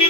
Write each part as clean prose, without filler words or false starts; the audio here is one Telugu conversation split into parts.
Hi,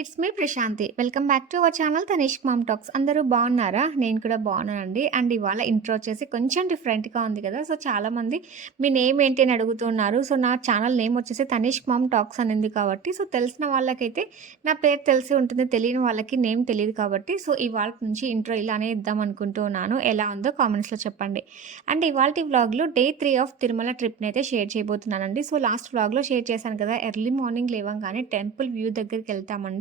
it's me Prashanthi. Welcome back to our channel Tanishq mom talks. అందరూ బాగున్నారా? నేను కూడా బాగున్నానండి. అండ్ ఇవాళ ఇంట్రో వచ్చేసి కొంచెం డిఫరెంట్గా ఉంది కదా. సో చాలామంది మీ నేమ్ ఏంటి అని అడుగుతున్నారు. సో నా ఛానల్ నేమ్ వచ్చేసి తనిష్క్ మామ్ టాక్స్ అని ఉంది కాబట్టి, సో తెలిసిన వాళ్ళకైతే నా పేరు తెలిసి ఉంటుంది, తెలియని వాళ్ళకి నేమ్ తెలియదు కాబట్టి, సో ఇవాళ నుంచి ఇంట్రో ఇలానే ఇద్దాం అనుకుంటున్నాను. ఎలా ఉందో కామెంట్స్లో చెప్పండి. అండ్ ఇవాళ వ్లాగ్లో డే 3 ఆఫ్ తిరుమల ట్రిప్ని అయితే షేర్ చేయబోతున్నానండి. సో లాస్ట్ వ్లాగ్లో షేర్ చేశాను కదా, ఎర్లీ మార్నింగ్ లేవగానే టెంపుల్ వ్యూ దగ్గరికి వెళ్తామండి.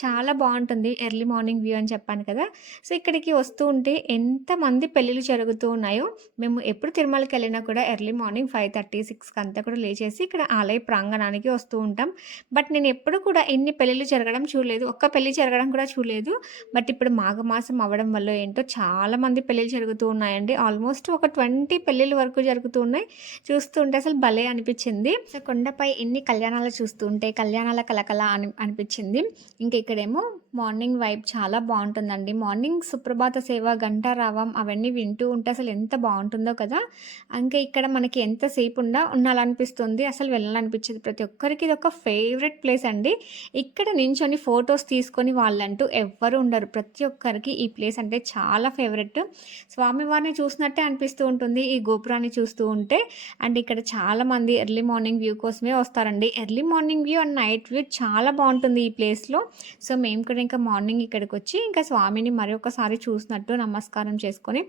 చాలా బాగుంటుంది ఎర్లీ మార్నింగ్ వ్యూ అని చెప్పాను కదా. సో ఇక్కడికి వస్తూ ఉంటే ఎంతమంది పెళ్ళిళ్ళు జరుగుతూ ఉన్నాయో. మేము ఎప్పుడు తిరుమలకి వెళ్ళినా కూడా ఎర్లీ మార్నింగ్ 5:30, 6కి అంతా కూడా లేచేసి ఇక్కడ ఆలయ ప్రాంగణానికి వస్తూ ఉంటాం. బట్ నేను ఎప్పుడు కూడా ఎన్ని పెళ్ళిళ్ళు జరగడం చూడలేదు, ఒక్క పెళ్ళి జరగడం కూడా చూడలేదు. బట్ ఇప్పుడు మాఘమాసం అవ్వడం వల్ల ఏంటో చాలా మంది పెళ్ళిళ్ళు జరుగుతూ ఉన్నాయండి. ఆల్మోస్ట్ ఒక 20 పెళ్ళిళ్ళ వరకు జరుగుతూ ఉన్నాయి. చూస్తుంటే అసలు భలే అనిపించింది. సో కొండపై ఎన్ని కళ్యాణాలు చూస్తుంటే కళ్యాణాల కలకల అనిపించింది. ఇంకా ఇక్కడేమో మార్నింగ్ వైబ్ చాలా బాగుంటుందండి. మార్నింగ్ సుప్రభాత సేవ, గంటారావం అవన్నీ వింటూ ఉంటే అసలు ఎంత బాగుంటుందో కదా. ఇంకా ఇక్కడ మనకి ఎంతసేపు ఉండాలనిపిస్తుంది, అసలు వెళ్ళాలనిపించేది. ప్రతి ఒక్కరికి ఇది ఒక ఫేవరెట్ ప్లేస్ అండి. ఇక్కడ నించొని ఫొటోస్ తీసుకొని వాళ్ళంటూ ఎవ్వరు ఉండరు. ప్రతి ఒక్కరికి ఈ ప్లేస్ అంటే చాలా ఫేవరెట్. స్వామివారిని చూసినట్టే అనిపిస్తూ ఉంటుంది ఈ గోపురాన్ని చూస్తూ ఉంటే. అండ్ ఇక్కడ చాలామంది ఎర్లీ మార్నింగ్ వ్యూ కోసమే వస్తారండి. Early morning view and night view చాలా బాగుంటుంది ఈ ప్లేస్లో. సో మేము కూడా ఇంకా మార్నింగ్ ఇక్కడికి వచ్చి ఇంకా స్వామిని మరొకసారి చూసినట్టు నమస్కారం చేసుకొని,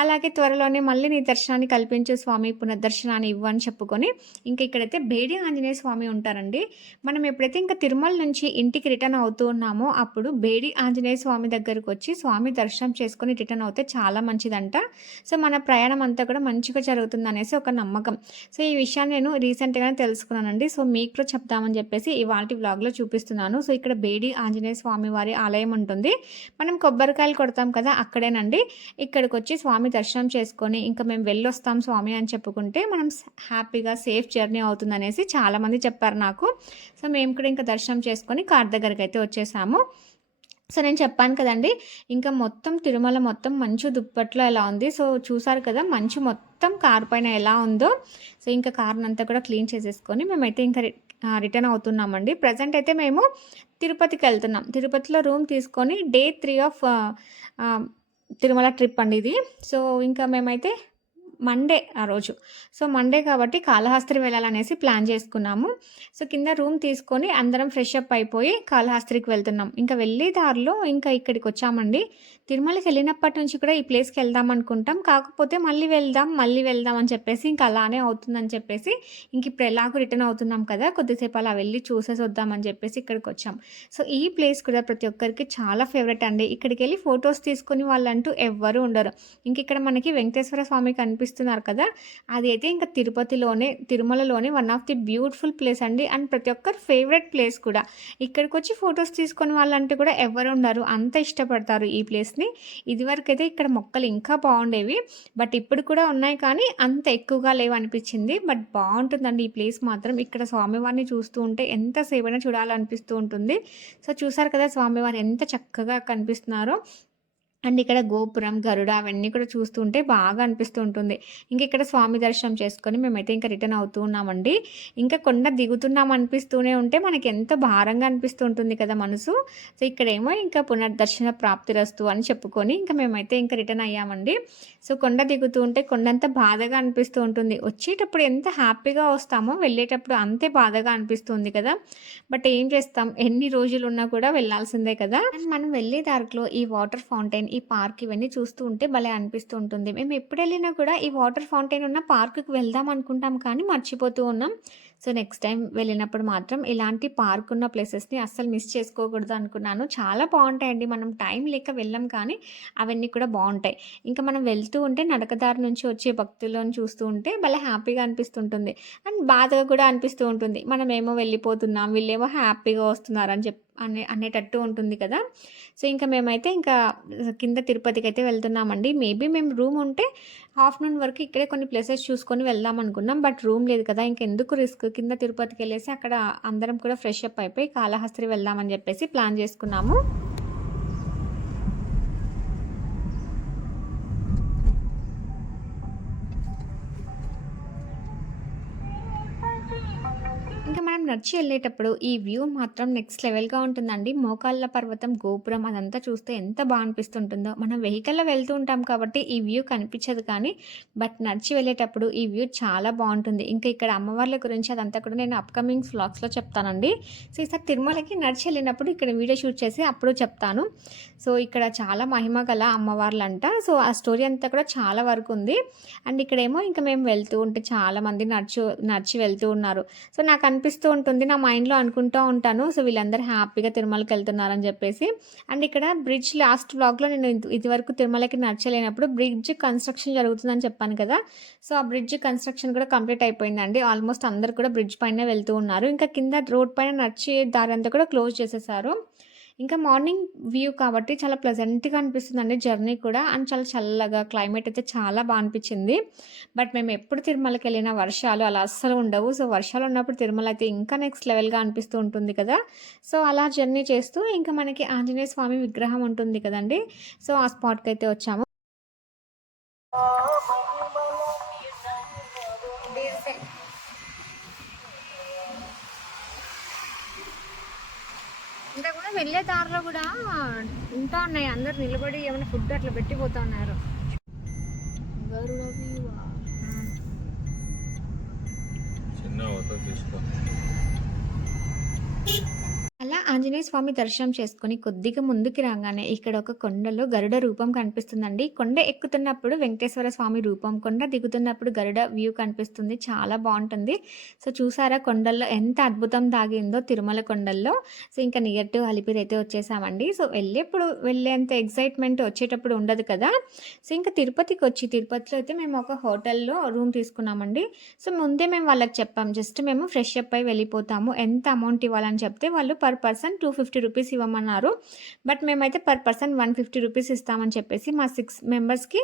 అలాగే త్వరలోనే మళ్ళీ నీ దర్శనాన్ని కల్పించు స్వామి, పునర్దర్శనాన్ని ఇవ్వని చెప్పుకొని ఇంకా ఇక్కడైతే బేడి ఆంజనేయ స్వామి ఉంటారండి. మనం ఎప్పుడైతే ఇంకా తిరుమల నుంచి ఇంటికి రిటర్న్ అవుతూ ఉన్నామో అప్పుడు బేడి ఆంజనేయ స్వామి దగ్గరకు వచ్చి స్వామి దర్శనం చేసుకొని రిటర్న్ అవుతే చాలా మంచిదంట. సో మన ప్రయాణం అంతా కూడా మంచిగా జరుగుతుంది అనేసి ఒక నమ్మకం. సో ఈ విషయాన్ని నేను రీసెంట్గానే తెలుసుకున్నానండి. సో మీకు కూడా చెప్తామని చెప్పేసి ఇవాళ వ్లాగ్లో చూపిస్తున్నాను. సో ఇక్కడ బేడి ఆంజనేయ స్వామి వారి ఆలయం ఉంటుంది. మనం కొబ్బరికాయలు కొడతాం కదా, అక్కడేనండి. ఇక్కడికి వచ్చి స్వామి దర్శనం చేసుకొని ఇంకా మేము వెళ్ళొస్తాం స్వామి అని చెప్పుకుంటే మనం హ్యాపీగా సేఫ్ జర్నీ అవుతుంది అనేసి చాలామంది చెప్పారు నాకు. సో మేము కూడా ఇంకా దర్శనం చేసుకొని కార్ దగ్గరికి అయితే వచ్చేసాము. సో నేను చెప్పాను కదండి, ఇంకా మొత్తం తిరుమల మొత్తం మంచు దుప్పట్లో ఎలా ఉంది. సో చూసారు కదా మంచు మొత్తం కార్ పైన ఎలా ఉందో. సో ఇంకా కార్ని అంతా కూడా క్లీన్ చేసేసుకొని మేమైతే ఇంకా రిటర్న్ అవుతున్నామండి. ప్రజెంట్ అయితే మేము తిరుపతికి వెళ్తున్నాం. తిరుపతిలో రూమ్ తీసుకొని డే 3 ఆఫ్ తిరుమల ట్రిప్ అండి ఇది. సో ఇంకా మేమైతే మండే ఆ రోజు. సో మండే కాబట్టి కాళహస్త్రి వెళ్ళాలనేసి ప్లాన్ చేసుకున్నాము. సో కింద రూమ్ తీసుకొని అందరం ఫ్రెష్ అప్ అయిపోయి కాళహస్త్రికి వెళ్తున్నాం. ఇంకా వెళ్ళే దారిలో ఇంకా ఇక్కడికి వచ్చామండి. తిరుమలకి వెళ్ళినప్పటి నుంచి కూడా ఈ ప్లేస్కి వెళ్దాం అనుకుంటాం, కాకపోతే మళ్ళీ వెళ్దాం అని చెప్పేసి ఇంకా అలానే అవుతుందని చెప్పేసి ఇంక ఇప్పుడు ఎలాగో రిటర్న్ అవుతున్నాం కదా, కొద్దిసేపు అలా వెళ్ళి చూసేసి వద్దామని చెప్పేసి ఇక్కడికి వచ్చాం. సో ఈ ప్లేస్ కూడా ప్రతి ఒక్కరికి చాలా ఫేవరెట్ అండి. ఇక్కడికి వెళ్ళి ఫొటోస్ తీసుకుని వాళ్ళంటూ ఎవ్వరూ ఉండరు. ఇంక ఇక్కడ మనకి వెంకటేశ్వర స్వామి కనిపిస్తున్నారు కదా, అది అయితే ఇంకా తిరుమలలోనే one of the beautiful place అండి. అండ్ ప్రతి ఒక్కరు ఫేవరెట్ ప్లేస్ కూడా. ఇక్కడికి వచ్చి ఫొటోస్ తీసుకుని వాళ్ళంటూ కూడా ఎవరు ఉండరు, అంత ఇష్టపడతారు ఈ ప్లేస్ని. ఇదివరకు అయితే ఇక్కడ మొక్కలు ఇంకా బాగుండేవి, బట్ ఇప్పుడు కూడా ఉన్నాయి కానీ అంత ఎక్కువగా లేవు అనిపించింది. బట్ బాగుంటుందండి ఈ ప్లేస్ మాత్రం. ఇక్కడ స్వామివారిని చూస్తూ ఉంటే ఎంతసేపైనా చూడాలనిపిస్తూ ఉంటుంది. సో చూసారు కదా స్వామివారు ఎంత చక్కగా కనిపిస్తున్నారో. అండ్ ఇక్కడ గోపురం, గరుడ అవన్నీ కూడా చూస్తుంటే బాగా అనిపిస్తూ ఉంటుంది. ఇంక ఇక్కడ స్వామి దర్శనం చేసుకొని మేమైతే ఇంకా రిటర్న్ అవుతూ ఉన్నామండి. ఇంకా కొండ దిగుతున్నాం అనిపిస్తూనే ఉంటే మనకి ఎంత భారంగా అనిపిస్తూ ఉంటుంది కదా మనసు. సో ఇక్కడేమో ఇంకా పునర్దర్శన ప్రాప్తిరస్తు అని చెప్పుకొని ఇంకా మేమైతే ఇంకా రిటర్న్ అయ్యామండి. సో కొండ దిగుతూ ఉంటే కొండంత బాధగా అనిపిస్తూ ఉంటుంది. వచ్చేటప్పుడు ఎంత హ్యాపీగా వస్తామో వెళ్ళేటప్పుడు అంతే బాధగా అనిపిస్తుంది కదా. బట్ ఏం చేస్తాం, ఎన్ని రోజులు ఉన్నా కూడా వెళ్ళాల్సిందే కదా. అండ్ మనం వెళ్ళే దారిలో ఈ వాటర్ ఫౌంటైన్, ఈ పార్క్ ఇవన్నీ చూస్తూ ఉంటే భలే అనిపిస్తూ ఉంటుంది. మేము ఎప్పుడు వెళ్ళినా కూడా ఈ వాటర్ ఫౌంటైన్ ఉన్న పార్కుకి వెళ్దాం అనుకుంటాం కానీ మర్చిపోతూ ఉన్నాం. సో నెక్స్ట్ టైం వెళ్ళినప్పుడు మాత్రం ఇలాంటి పార్క్ ఉన్న ప్లేసెస్ని అస్సలు మిస్ చేసుకోకూడదు అనుకున్నాను. చాలా బాగుంటాయండి. మనం టైం లేక వెళ్ళాం కానీ అవన్నీ కూడా బాగుంటాయి. ఇంకా మనం వెళ్తూ ఉంటే నడకదారి నుంచి వచ్చే భక్తులను చూస్తూ ఉంటే భలే హ్యాపీగా అనిపిస్తుంటుంది. అండ్ బాధగా కూడా అనిపిస్తూ ఉంటుంది. మనమేమో వెళ్ళిపోతున్నాం, వీళ్ళేమో హ్యాపీగా వస్తున్నారు అని అనేటట్టు ఉంటుంది కదా. సో ఇంకా మేమైతే ఇంకా కింద తిరుపతికి అయితే వెళ్తున్నామండి. మేబీ మేము రూమ్ ఉంటే ఆఫ్టర్నూన్ వరకు ఇక్కడే కొన్ని ప్లేసెస్ చూసుకొని వెళ్దాం అనుకున్నాం. బట్ రూమ్ లేదు కదా, ఇంకెందుకు రిస్క్, కింద తిరుపతికి వెళ్ళేసి అక్కడ అందరం కూడా ఫ్రెష్ అప్ అయిపోయి కాళహస్త్రి వెళ్దామని చెప్పేసి ప్లాన్ చేసుకున్నాము. నడిచి వెళ్ళేటప్పుడు ఈ వ్యూ మాత్రం నెక్స్ట్ లెవెల్‌గా ఉంటుందండి. మోకాళ్ళ పర్వతం, గోపురం అదంతా చూస్తే ఎంత బా అనిపిస్తుంటుందో. మనం వెహికల్‌లో వెళ్తూ ఉంటాం కాబట్టి ఈ వ్యూ కనిపించదు కానీ, బట్ నడిచి వెళ్ళేటప్పుడు ఈ వ్యూ చాలా బావుంటుంది. ఇంకా ఇక్కడ అమ్మవార్ల గురించి అదంతా కూడా నేను అప్‌కమింగ్ వ్లాగ్స్‌లో చెప్తానండి. సో, ఈసారి తిరుమలకి నడిచి వెళ్ళినప్పుడు ఇక్కడ వీడియో షూట్ చేసి అప్పుడు చెప్తాను. సో, ఇక్కడ చాలా మహిమ గల అమ్మవార్లంట. సో, ఆ స్టోరీ అంతా కూడా చాలా వరకు ఉంది. అండ్ ఇక్కడేమో ఇంక మేము వెళ్తూ ఉంటే చాలామంది నడిచి వెళ్తూ ఉన్నారు. సో, నాకు అనిపిస్తూ ఉంటుంది. నా మైండ్‌లో అనుకుంటూ ఉంటాను. సో, వీళ్ళందరూ హ్యాపీగా తిరుమలకి వెళ్తున్నారని చెప్పేసి. అండ్ ఇక్కడ బ్రిడ్జ్ లాస్ట్ వ్లాగ్‌లో నేను ఇదివరకు తిరుమలకి నడిచలేనప్పుడు బ్రిడ్జ్ కన్‌స్ట్రక్షన్ జరుగుతుందని చెప్పాను కదా! సో, ఆ బ్రిడ్జ్ కన్‌స్ట్రక్షన్ కూడా కంప్లీట్ అయిపోయిందండి. ఆల్మోస్ట్ అందరూ కూడా బ్రిడ్జ్ పైనే వెళ్తూ ఉన్నారు. ఇంకా కింద రోడ్ పైన నడిచే దారంతా కూడా క్లోజ్ చేసేసారు. ఇంకా మార్నింగ్ వ్యూ కాబట్టి చాలా ప్లెజెంట్‌గా అనిపిస్తుందండి జర్నీ కూడా. అండ్ చాలా చల్లగా క్లైమేట్ అయితే చాలా బా అనిపించింది. బట్ మేము ఎప్పుడు తిరుమలకెళ్ళినా వర్షాలు అలా అస్సలు ఉండవు. సో, వర్షాలు ఉన్నప్పుడు తిరుమల అయితే ఇంకా నెక్స్ట్ లెవెల్‌గా అనిపిస్తూ ఉంటుంది కదా! సో, అలా జర్నీ చేస్తూ ఇంకా మనకి ఆంజనేయ స్వామి విగ్రహం ఉంటుంది కదండీ! సో, ఆ స్పాట్‌కైతే వచ్చాము. ఇంకా కూడా వెళ్ళే దారిలో కూడా ఉంటా ఉన్నాయి. అందరూ నిలబడి ఏమైనా ఫుడ్ అట్లా పెట్టిపోతా ఉన్నారు. చిన్న ఫోటో తీసుకో. అలా ఆంజనేయ స్వామి దర్శనం చేసుకొని కొద్దిగా ముందుకి రాగానే ఇక్కడ ఒక కొండలో గరుడ రూపం కనిపిస్తుందండి. కొండ ఎక్కుతున్నప్పుడు వెంకటేశ్వర స్వామి రూపం, కొండ దిగుతున్నప్పుడు గరుడ వ్యూ కనిపిస్తుంది. చాలా బాగుంటుంది. సో, చూసారా కొండల్లో ఎంత అద్భుతం దాగిందో తిరుమల కొండల్లో. సో, ఇంకా నియర్ టు అలిపిరి అయితే వచ్చేసామండి. సో, వెళ్ళేంత ఎక్సైట్మెంట్ వచ్చేటప్పుడు ఉండదు కదా! సో, ఇంకా తిరుపతిలో అయితే మేము ఒక హోటల్లో రూమ్ తీసుకున్నామండి. సో, ముందే మేము వాళ్ళకి చెప్పాం. జస్ట్ మేము ఫ్రెష్ అప్ అయి వెళ్ళిపోతాము. ఎంత అమౌంట్ ఇవ్వాలని చెప్తే వాళ్ళు పర్ పర్సన్ 250 రూపీస్ ఇవ్వమన్నారు. బట్ మేమైతే పర్ పర్సన్ 150 రూపీస్ ఇస్తామని చెప్పేసి మా 6 మెంబర్స్‌కి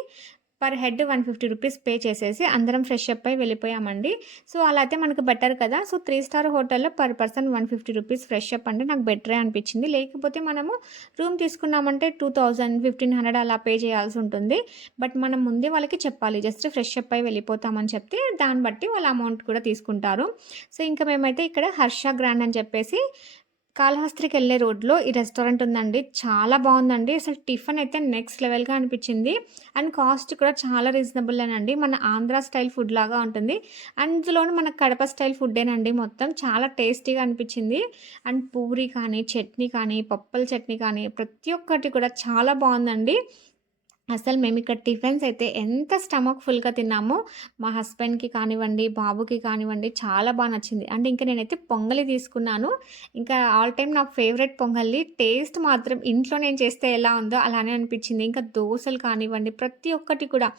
పర్ హెడ్ 150 రూపీస్ పే చేసేసి అందరం ఫ్రెష్ అప్ అయి వెళ్ళిపోయామండి. సో, అలా అయితే మనకు బెటర్ కదా! సో, 3 స్టార్ హోటల్‌లో per person 150 rupees fresh up అంటే నాకు బెటరే అనిపించింది. లేకపోతే మనము రూమ్ తీసుకున్నామంటే 2000, 1500 అలా పే చేయాల్సి ఉంటుంది. బట్ మనం ముందే వాళ్ళకి చెప్పాలి. జస్ట్ ఫ్రెష్ అప్ అయి వెళ్ళిపోతామని చెప్తే దాన్ని బట్టి వాళ్ళ అమౌంట్ కూడా తీసుకుంటారు. సో, ఇంకా మేమైతే ఇక్కడ హర్ష గ్రాండ్ అని చెప్పేసి కాళహస్త్రికెళ్ళే రోడ్లో ఈ రెస్టారెంట్ ఉందండి. చాలా బాగుందండి. అసలు టిఫిన్ అయితే నెక్స్ట్ లెవెల్‌గా అనిపించింది. అండ్ కాస్ట్ కూడా చాలా రీజనబుల్లేనండి. మన ఆంధ్ర స్టైల్ ఫుడ్ లాగా ఉంటుంది. అందులోను మన కడప స్టైల్ ఫుడ్డేనండి మొత్తం. చాలా టేస్టీగా అనిపించింది. అండ్ పూరి కానీ, చట్నీ కానీ, పప్పుల చట్నీ కానీ ప్రతి ఒక్కటి కూడా చాలా బాగుందండి. అసలు మేమిక్కడ టిఫిన్స్ అయితే ఎంత స్టమక్ ఫుల్‌గా తిన్నామో, మా హస్బెండ్‌కి కానివ్వండి, బాబుకి కానివ్వండి చాలా బా నచ్చింది. అండ్ ఇంకా నేనైతే పొంగలి తీసుకున్నాను. ఇంకా ఆల్ టైమ్ నా ఫేవరెట్ పొంగలి. టేస్ట్ మాత్రం ఇంట్లో నేను చేస్తే ఎలా ఉందో అలానే అనిపించింది. ఇంకా దోసలు కానివ్వండి, ప్రతి ఒక్కటి కూడా.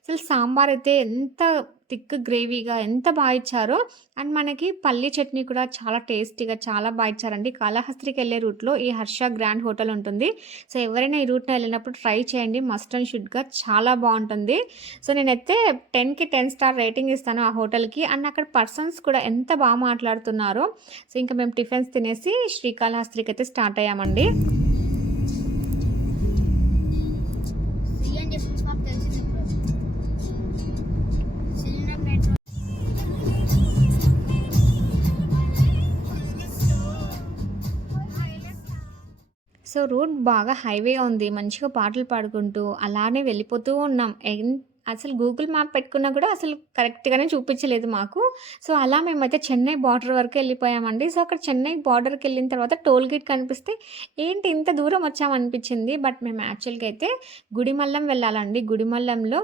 అసలు సాంబార్ అయితే ఎంత థిక్ గ్రేవీగా ఎంత బా ఇచ్చారో. అండ్ మనకి పల్లీ చట్నీ కూడా చాలా టేస్టీగా చాలా బా ఇచ్చారండి. కాళహస్త్రికెళ్ళే రూట్‌లో ఈ హర్ష గ్రాండ్ హోటల్ ఉంటుంది. సో, ఎవరైనా ఈ రూట్‌లో వెళ్ళినప్పుడు ట్రై చేయండి. మస్ట్ అండ్ షుడ్‌గా చాలా బావుంటుంది. సో, నేనైతే 10కి 10 స్టార్ రేటింగ్ ఇస్తాను ఆ హోటల్‌కి. అండ్ అక్కడ పర్సన్స్ కూడా ఎంత బా మాట్లాడుతున్నారో. సో, ఇంకా మేము టిఫిన్స్ తినేసి శ్రీకాళహస్త్రికైతే స్టార్ట్ అయ్యామండి. సో, రూట్ బాగా హైవే ఉంది. మంచిగా పాటలు పాడుకుంటూ అలానే వెళ్ళిపోతూ ఉన్నాం. అసలు గూగుల్ మ్యాప్ పెట్టుకున్నా కూడా అసలు కరెక్ట్‌గానే చూపించలేదు మాకు. సో, అలా మేమైతే చెన్నై బార్డర్ వరకు వెళ్ళిపోయామండి. సో, అక్కడ చెన్నై బార్డర్‌కెళ్ళిన తర్వాత టోల్ గేట్ కనిపిస్తే ఏంటి ఇంత దూరం వచ్చామనిపించింది. బట్ మేము యాక్చువల్‌గా అయితే గుడిమల్లం వెళ్ళాలండి. గుడిమల్లంలో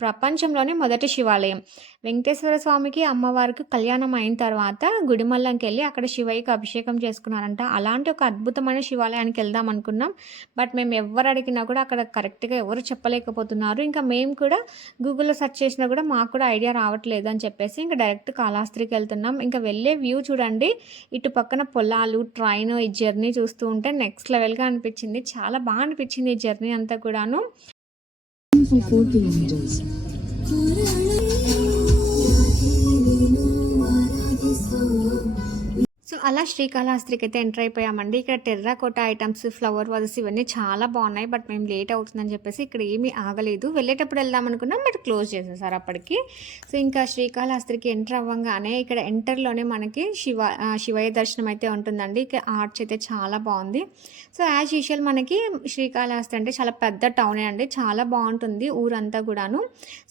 ప్రపంచంలోనే మొదటి శివాలయం. వెంకటేశ్వర స్వామికి, అమ్మవారికి కళ్యాణం అయిన తర్వాత గుడిమల్లంకెళ్ళి అక్కడ శివయ్యకి అభిషేకం చేసుకున్నారంట. అలాంటి ఒక అద్భుతమైన శివాలయానికి వెళ్దాం అనుకున్నాం. బట్ మేము ఎవ్వరు అడిగినా కూడా అక్కడ కరెక్ట్‌గా ఎవరు చెప్పలేకపోతున్నారు. ఇంకా మేము కూడా గూగుల్‌లో సెర్చ్ చేసినా కూడా మాకు కూడా ఐడియా రావట్లేదు అని చెప్పేసి ఇంకా డైరెక్ట్ కాళహస్త్రికి వెళ్తున్నాం. ఇంకా వెళ్ళే వ్యూ చూడండి. ఇటు పక్కన పొలాలు, ట్రైన్ ఈ జర్నీ చూస్తూ ఉంటే నెక్స్ట్ లెవెల్‌గా అనిపించింది. చాలా బాగా అనిపించింది ఈ జర్నీ అంతా కూడాను. for 4 kilometers. సో, సో, అలా శ్రీకాళహస్తికైతే ఎంటర్ అయిపోయామండి. ఇక్కడ టెర్రకోటా ఐటెమ్స్, ఫ్లవర్ వాజెస్ ఇవన్నీ చాలా బాగున్నాయి. బట్ మేము లేట్ అవుతుందని చెప్పేసి ఇక్కడ ఏమీ ఆగలేదు. వెళ్ళేటప్పుడు వెళ్దాం అనుకున్నాం, బట్ క్లోజ్ చేసేసారు అప్పటికి. సో, ఇంకా శ్రీకాళహస్తికి ఎంటర్ అవ్వంగానే ఇక్కడ ఎంటర్‌లోనే మనకి శివయ్య దర్శనం అయితే ఉంటుందండి. ఇక్కడ ఆర్చ్ అయితే చాలా బాగుంది. సో, యాజ్ యూజువల్ మనకి శ్రీకాళహస్తి అంటే చాలా పెద్ద టౌనే అండి. చాలా బాగుంటుంది ఊరంతా కూడాను.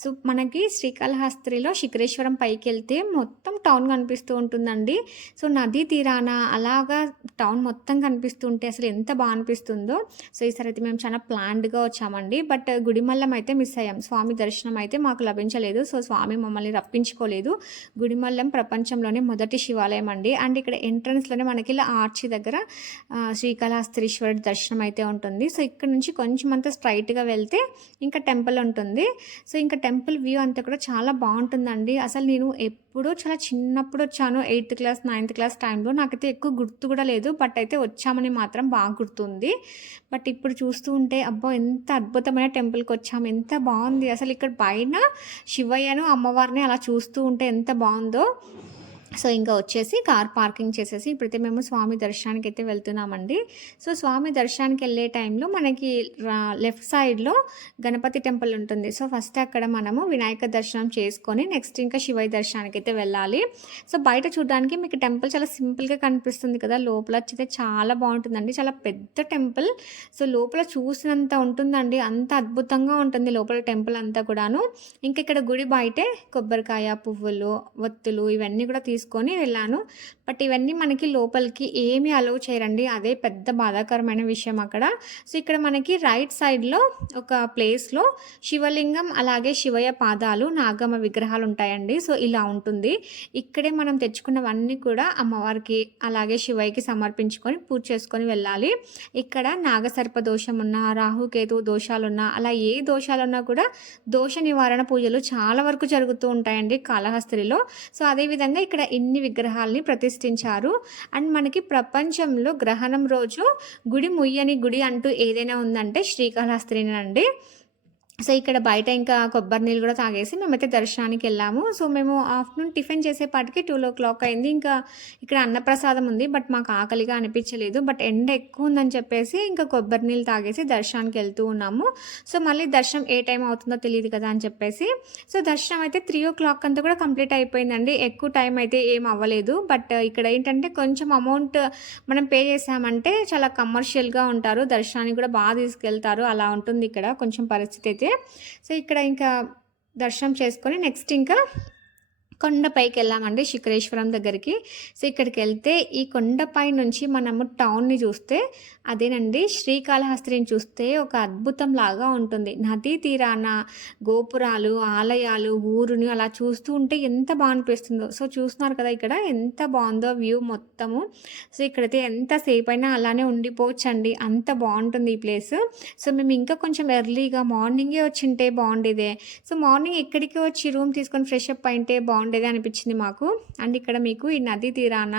సో, మనకి శ్రీకాళహస్తిలో శిఖరేశ్వరం పైకెళ్తే మొత్తం టౌన్ కనిపిస్తూ ఉంటుందండి. సో, నదీ తీరాన అలాగా టౌన్ మొత్తం కనిపిస్తుంటే అసలు ఎంత బాగా అనిపిస్తుందో. సో, ఈసారి అయితే మేము చాలా ప్లాన్డ్‌గా వచ్చామండి. బట్ గుడిమల్లం అయితే మిస్ అయ్యాం. స్వామి దర్శనం అయితే మాకు లభించలేదు. సో, స్వామి మమ్మల్ని రప్పించుకోలేదు. గుడిమల్లం ప్రపంచంలోనే మొదటి శివాలయం అండి. అండ్ ఇక్కడ ఎంట్రన్స్‌లోనే మనకి ఇలా ఆర్చి దగ్గర శ్రీకాళహస్తీశ్వరుడి దర్శనం అయితే ఉంటుంది. సో, ఇక్కడ నుంచి కొంచెం అంతా స్ట్రైట్‌గా వెళ్తే ఇంకా టెంపుల్ ఉంటుంది. సో, ఇంకా టెంపుల్ వ్యూ అంతా కూడా చాలా బాగుంటుందండి. అసలు నేను ఎప్పుడూ చాలా చిన్నప్పుడు వచ్చాను. 8th క్లాస్, 9th క్లాస్ టైంలో. నాకైతే ఎక్కువ గుర్తు కూడా లేదు. బట్ అయితే వచ్చామని మాత్రం బాగా గుర్తుంది. బట్ ఇప్పుడు చూస్తూ ఉంటే అబ్బో! ఎంత అద్భుతమైన టెంపుల్‌కి వచ్చాము. ఎంత బాగుంది. అసలు ఇక్కడ పైన శివయ్యను, అమ్మవారిని అలా చూస్తూ ఉంటే ఎంత బాగుందో. సో, ఇంకా వచ్చేసి కార్ పార్కింగ్ చేసేసి ఇప్పుడైతే మేము స్వామి దర్శనానికి అయితే వెళ్తున్నామండి. సో, స్వామి దర్శనానికి వెళ్ళే టైంలో మనకి లెఫ్ట్ సైడ్‌లో గణపతి టెంపుల్ ఉంటుంది. సో, ఫస్ట్ అక్కడ మనము వినాయక దర్శనం చేసుకొని నెక్స్ట్ ఇంకా శివయ్య దర్శనానికి అయితే వెళ్ళాలి. సో, బయట చూడడానికి మీకు టెంపుల్ చాలా సింపుల్‌గా కనిపిస్తుంది కదా! లోపల అయితే చాలా బాగుంటుందండి. చాలా పెద్ద టెంపుల్. సో, లోపల చూసినంత ఉంటుందండి. అంత అద్భుతంగా ఉంటుంది లోపల టెంపుల్ అంతా కూడాను. ఇంకా ఇక్కడ గుడి బయటే కొబ్బరికాయ, పువ్వులు, ఒత్తులు ఇవన్నీ కూడా తీసుకొని వెళ్ళాను. బట్ ఇవన్నీ మనకి లోపలికి ఏమీ అలౌ చేయరండి. అదే పెద్ద బాధాకరమైన విషయం అక్కడ. సో, ఇక్కడ మనకి రైట్ సైడ్‌లో ఒక ప్లేస్‌లో శివలింగం అలాగే శివయ్య పాదాలు, నాగమ్మ విగ్రహాలు ఉంటాయండి. సో, ఇలా ఉంటుంది. ఇక్కడే మనం తెచ్చుకున్నవన్నీ కూడా అమ్మవారికి అలాగే శివయ్యకి సమర్పించుకొని పూజ చేసుకొని వెళ్ళాలి. ఇక్కడ నాగసర్ప దోషం ఉన్నా, రాహుకేతు దోషాలున్నా, అలా ఏ దోషాలున్నా కూడా దోష నివారణ పూజలు చాలా వరకు జరుగుతూ ఉంటాయండి కాళహస్తిలో. సో, అదేవిధంగా ఇక్కడ ఇన్ని విగ్రహాలని ప్రతిష్ఠించారు. అండ్ మనకి ప్రపంచంలో గ్రహణం రోజు గుడి ముయ్యని గుడి అంటూ ఏదైనా ఉందంటే శ్రీకాళహస్తినేనండి. సో, ఇక్కడ బయట ఇంకా కొబ్బరి నీళ్ళు కూడా తాగేసి మేమైతే దర్శనానికి వెళ్ళాము. సో, మేము ఆఫ్టర్నూన్ టిఫిన్ చేసేపాటికి 12:00 అయింది. ఇంకా ఇక్కడ అన్నప్రసాదం ఉంది. బట్ మాకు ఆకలిగా అనిపించలేదు. బట్ ఎండ ఎక్కువ ఉందని చెప్పేసి ఇంకా కొబ్బరి నీళ్ళు తాగేసి దర్శనానికి వెళ్తూ ఉన్నాము. సో, మళ్ళీ దర్శనం ఏ టైం అవుతుందో తెలియదు కదా అని చెప్పేసి సో, దర్శనం అయితే 3:00 అంతా కూడా కంప్లీట్ అయిపోయిందండి. ఎక్కువ టైం అయితే ఏం అవ్వలేదు. బట్ ఇక్కడ ఏంటంటే కొంచెం అమౌంట్ మనం పే చేసామంటే చాలా కమర్షియల్‌గా ఉంటారు. దర్శనానికి కూడా బాగా తీసుకెళ్తారు. అలా ఉంటుంది ఇక్కడ కొంచెం పరిస్థితి అయితే. సో, ఇక్కడ ఇంకా దర్శనం చేసుకొని నెక్స్ట్ ఇంకా కొండపైకి వెళ్ళామండి శిఖరేశ్వరం దగ్గరికి. సో, ఇక్కడికి వెళ్తే ఈ కొండపై నుంచి మనము టౌన్ని చూస్తే అదేనండి శ్రీకాళహస్తిని చూస్తే ఒక అద్భుతం లాగా ఉంటుంది. నదీ తీరాన గోపురాలు, ఆలయాలు, ఊరుని అలా చూస్తూ ఉంటే ఎంత బాగా అనిపిస్తుందో. సో, చూస్తున్నారు కదా ఇక్కడ ఎంత బాగుందో వ్యూ మొత్తము. సో, ఇక్కడైతే ఎంతసేపు అయినా అలానే ఉండిపోవచ్చండి. అంత బాగుంటుంది ఈ ప్లేస్. సో, మేము ఇంకా కొంచెం ఎర్లీగా మార్నింగే వచ్చింటే బాగుండేదే. సో, మార్నింగ్ ఇక్కడికి వచ్చి రూమ్ తీసుకొని ఫ్రెష్ అప్ అయింటే బాగుండేది అనిపించింది మాకు. అండ్ ఇక్కడ మీకు ఈ నదీ తీరాన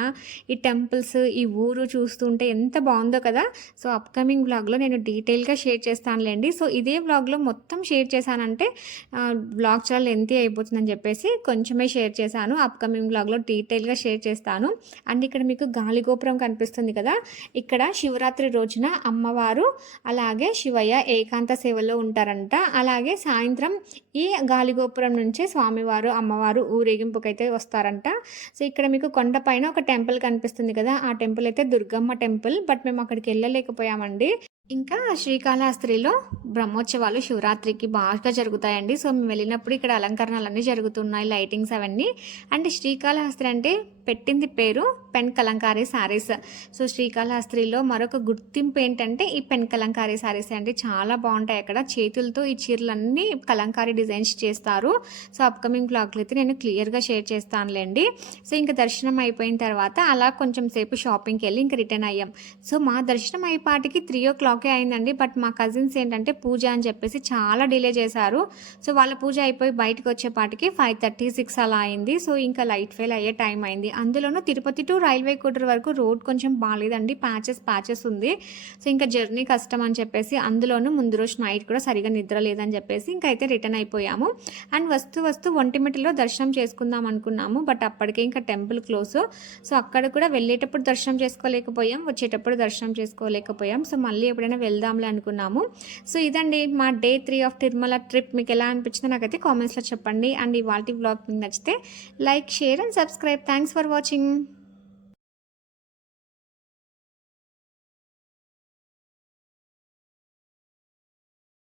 ఈ టెంపుల్స్, ఈ ఊరు చూస్తుంటే ఎంత బాగుందో కదా. సో, అప్కమింగ్ వ్లాగ్లో నేను డీటెయిల్గా షేర్ చేస్తానులేండి. సో, ఇదే వ్లాగ్లో మొత్తం షేర్ చేశానంటే వ్లాగ్ చాలా లెంతీ అయిపోతుందని చెప్పేసి కొంచెమే షేర్ చేశాను. అప్కమింగ్ వ్లాగ్లో డీటెయిల్గా షేర్ చేస్తాను. అండ్ ఇక్కడ మీకు గాలిగోపురం కనిపిస్తుంది కదా. ఇక్కడ శివరాత్రి రోజున అమ్మవారు అలాగే శివయ్య ఏకాంత సేవలో ఉంటారంట. అలాగే సాయంత్రం ఈ గాలిగోపురం నుంచే స్వామివారు, అమ్మవారు ఊరేగింపుకైతే వస్తారంట. సో, ఇక్కడ మీకు కొండపైన ఒక టెంపుల్ కనిపిస్తుంది కదా. ఆ టెంపుల్ అయితే దుర్గమ్మ టెంపుల్. బట్ మేము అక్కడికి వెళ్ళలేకపోయామండి. ఇంకా శ్రీకాళహస్తిలో బ్రహ్మోత్సవాలు శివరాత్రికి బాగా జరుగుతాయండి. సో, మేము వెళ్ళినప్పుడు ఇక్కడ అలంకరణలన్నీ జరుగుతున్నాయి, లైటింగ్స్ అవన్నీ. అండ్ శ్రీకాళహస్తి అంటే పెట్టింది పేరు పెన్ కలంకారీ శారీస్. సో, శ్రీకాళహస్తిలో మరొక గుర్తింపు ఏంటంటే ఈ పెన్ కలంకారీ శారీస్ అంటే చాలా బాగుంటాయి. అక్కడ చేతులతో ఈ చీరలన్నీ కలంకారీ డిజైన్స్ చేస్తారు. సో, అప్కమింగ్ బ్లాగ్లో అయితే నేను క్లియర్గా షేర్ చేస్తానులేండి. సో, ఇంకా దర్శనం అయిపోయిన తర్వాత అలా కొంచెం సేపు షాపింగ్కి వెళ్ళి ఇంకా రిటర్న్ అయ్యాం. సో, మా దర్శనం అయ్యేపాటికి 3:00 క్లాకే అయిందండి. బట్ మా కజిన్స్ ఏంటంటే పూజ అని చెప్పేసి చాలా డిలే చేశారు. సో వాళ్ళ పూజ అయిపోయి బయటకు వచ్చేపాటికి 5:36 అలా అయింది. సో ఇంకా లైట్ ఫెయిల్ అయ్యే టైం అయింది. అందులోనూ తిరుపతి టు రైల్వే కోటర్ వరకు రోడ్ కొంచెం బాగాలేదండి, ప్యాచెస్ ఉంది. సో ఇంకా జర్నీ కష్టం అని చెప్పేసి, అందులోనూ ముందు రోజు నైట్ కూడా సరిగా నిద్ర లేదని చెప్పేసి ఇంకైతే రిటర్న్ అయిపోయాము. అండ్ వస్తూ ఒంటిమిట్టలో దర్శనం చేసుకుందాం అనుకున్నాము. బట్ అప్పటికే ఇంకా టెంపుల్ క్లోజ్. సో అక్కడ కూడా వెళ్ళేటప్పుడు దర్శనం చేసుకోలేకపోయాం, వచ్చేటప్పుడు దర్శనం చేసుకోలేకపోయాం. సో మళ్ళీ ఎప్పుడైనా వెళ్దాంలే అనుకున్నాము. సో ఇదండి మా డే 3 ఆఫ్ తిరుమల ట్రిప్. మీకు ఎలా అనిపించిందో నాకైతే కామెంట్స్లో చెప్పండి. అండ్ ఇవాల్టి వ్లాగ్ మీకు నచ్చితే like, share and subscribe. Thanks for watching.